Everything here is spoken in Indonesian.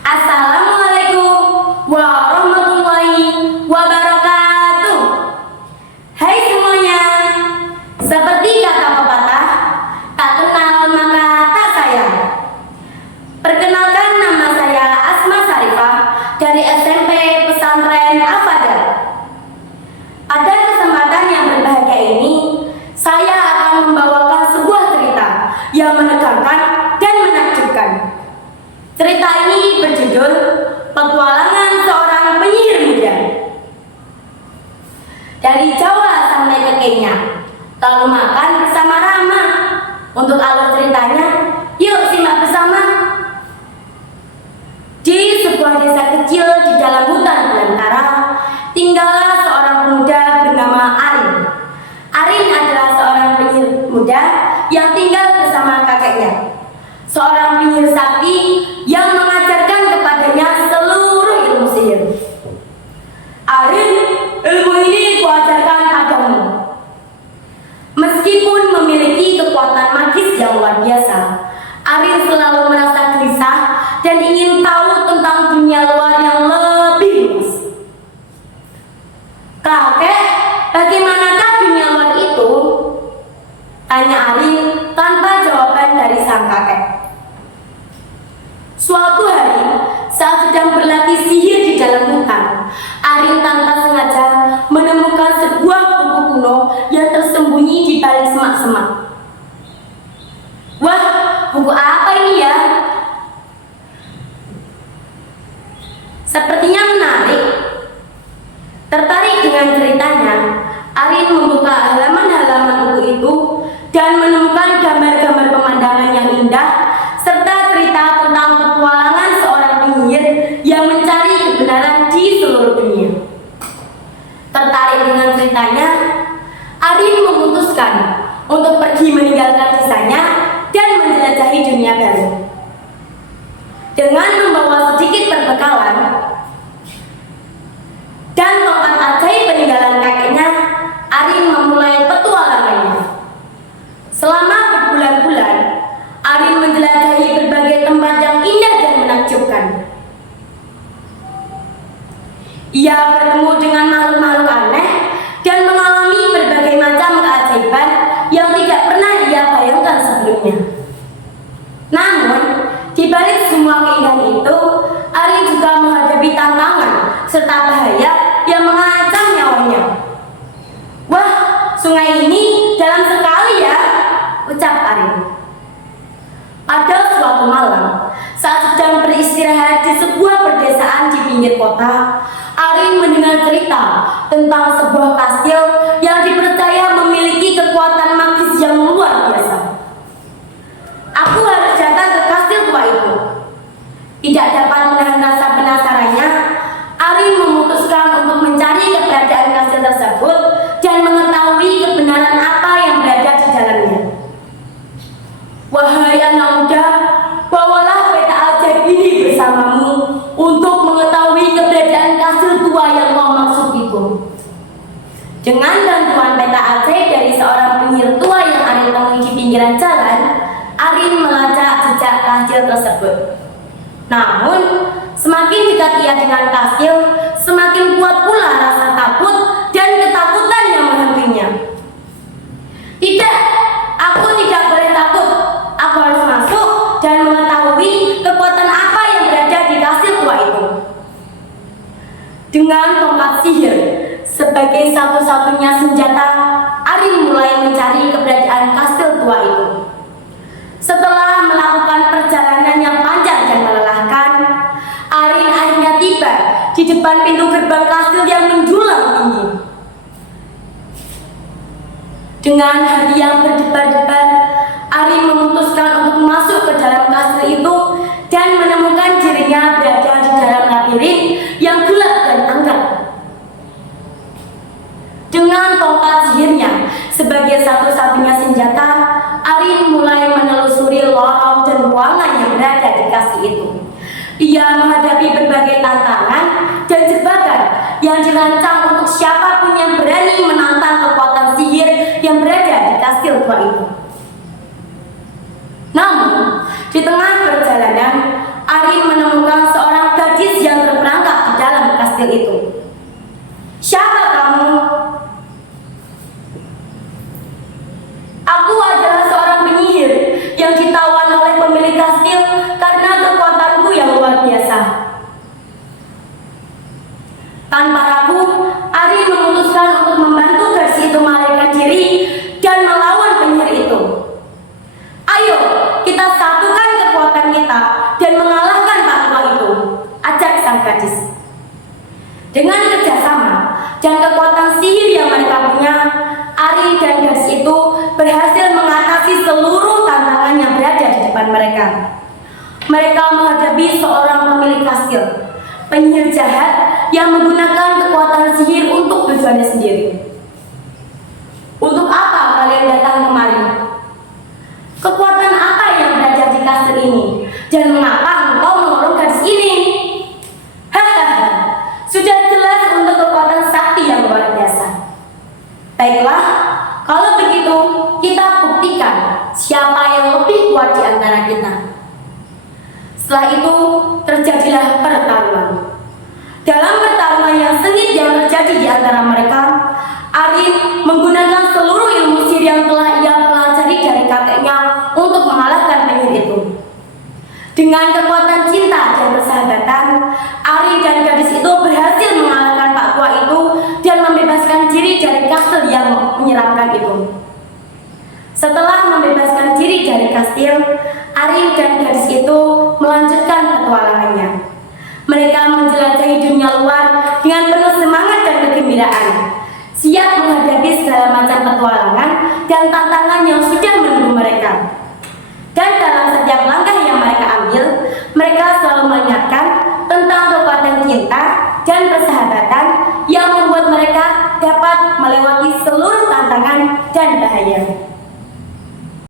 Assalamualaikum warahmatullahi wabarakatuh. Hai semuanya, seperti kata pepatah, tak kenal maka tak sayang. Perkenalkan, nama saya Asma Sarifah dari SMP Pesantren Al-Fadl. Pada kesempatan yang berbahagia ini, saya akan membawakan sebuah cerita yang menegangkan dan menakjubkan. Cerita ini berjudul Petualangan Seorang Penyihir Muda. Dari Jawa sampai ke Kenya, lalu makan bersama Rama. Untuk alur ceritanya, yuk simak bersama. Di sebuah desa kecil di dalam hutan belantara, tinggallah seorang pemuda bernama Arin. Arin adalah seorang penyihir muda yang tinggal bersama kakeknya, seorang penyihir sakti yang mengajarkan kepadanya seluruh ilmu sihir. Arin, ilmu ini kuajarkan padamu. Meskipun memiliki kekuatan magis yang luar biasa, Arin selalu merasa gelisah dan ingin tahu tentang dunia luar yang lebih luas. Kakek, bagaimanakah dunia luar itu? Tanya Arin tanpa jawaban dari sang kakek. Suatu hari, saat sedang berlatih sihir di dalam hutan, Arin tanpa sengaja menemukan sebuah buku kuno yang tersembunyi di balik semak-semak. Wah, buku apa ini ya? Sepertinya menarik. Tertarik dengan ceritanya, Arin membuka halaman-halaman buku itu dan menemukan gambar-gambar pemandangan yang indah serta cerita tentang petualangan seorang penyihir yang mencari kebenaran di seluruh dunia. Tertarik dengan ceritanya, Arin memutuskan untuk pergi meninggalkan desanya dan menjelajahi dunia baru. Dengan membawa sedikit perbekalan dan tongkat ajaib peninggalan kakeknya, Arin memulai petualangannya. Selama berbulan-bulan, Arin menjelajahi berbagai tempat yang indah dan menakjubkan. Ia bertemu dengan makhluk-makhluk aneh dan mengalami berbagai macam keajaiban yang tidak pernah ia bayangkan sebelumnya. Namun, di balik semua keindahan itu, Arin juga menghadapi tantangan serta bahaya yang mengancam nyawanya. Wah, sungai ini dalam sekali ya, ucap Arin. Pada suatu malam, saat sedang beristirahat di sebuah perdesaan di pinggir kota, Arin mendengar cerita tentang sebuah kastil yang dipercaya memiliki kekuatan magis yang luar biasa. Aku harus datang ke kastil tua itu. Tidak dapat menahan rasa penasarannya, Arin memutuskan untuk mencari keberadaan kastil tersebut dan mengetahui kebenaran apa yang berada di dalamnya. Wahai anak muda, bawalah peta ajaib ini bersamamu untuk mengetahui keberadaan kastil tua yang kau maksud itu. Dengan bantuan peta ajaib dari seorang penyihir tua yang Arin temui di pinggiran jalan, Arin melacak jejak kastil tersebut. Namun, semakin dekat ia dengan kastil, semakin kuat pula rasa takut dan ketakutan yang menghantuinya. Tidak, aku tidak boleh takut. Aku harus masuk dan mengetahui kekuatan apa yang berada di kastil tua itu. Dengan tongkat sihir sebagai satu-satunya senjata, Arin mulai mencari keberadaan kastil tua itu. Setelah melakukan perjalanan yang panjang dan melelahkan, Arin akhirnya tiba di depan pintu gerbang kastil yang menjulang tinggi. Dengan hati yang berdebar-debar, Arin memutuskan untuk masuk ke dalam kastil itu dan menemukan dirinya berada di dalam labirin yang gelap dan angker. Dengan tongkat sihirnya sebagai satu-satunya senjata, Arin mulai menelusuri lorong dan ruangan yang berada di kastil itu. Ia menghadapi berbagai tantangan dan jebakan yang dirancang untuk siapapun yang berani menantang kekuatan sihir yang berada di kastil tua itu. Namun, di tengah perjalanan, Arin menemukan seorang kastil itu. Siapa kamu? Aku adalah seorang penyihir yang ditawan oleh pemilik kastil karena kekuatanku yang luar biasa. Tanpa ragu, Ari memutuskan untuk membantu gadis itu melarikan diri dan melawan penyihir itu. Ayo, kita satukan kekuatan kita dan mengalahkan Pak Tua itu, ajak sang gadis. Dengan kerjasama dan kekuatan sihir yang mereka punya, Ari dan gadis itu berhasil mengatasi seluruh tantangan yang berada di depan mereka. Mereka menghadapi seorang pemilik kastil, penyihir jahat yang menggunakan kekuatan sihir untuk tujuannya sendiri. Untuk apa kalian datang kemari? Kekuatan apa yang berada di kastil ini? Dan mengapa engkau mengurung gadis ini? Hahaha, sudah jelas untuk kekuatan sakti yang luar biasa. Baiklah, kalau begitu kita buktikan siapa yang lebih kuat di antara kita. Setelah itu terjadilah pertarungan. Dalam pertarungan yang sengit yang terjadi di antara mereka, Ari menggunakan seluruh ilmu sihir yang telah ia pelajari dari kakeknya untuk mengalahkan penyihir itu. Dengan kekuatan cinta dan persahabatan, Ari dan gadis itu berhasil mengalahkan Pak Tua itu dan membebaskan diri dari kastil yang menyeramkan itu. Setelah membebaskan diri dari kastil, Ari dan gadis itu melanjutkan petualangannya. Mereka menjelajahi dunia luar dengan penuh semangat dan kegembiraan, siap menghadapi segala macam petualangan dan tantangan yang sudah menunggu mereka. Dan dalam setiap langkah yang mereka ambil, mereka selalu mengingatkan tentang kekuatan cinta dan persahabatan yang membuat mereka dapat melewati seluruh tantangan dan bahaya.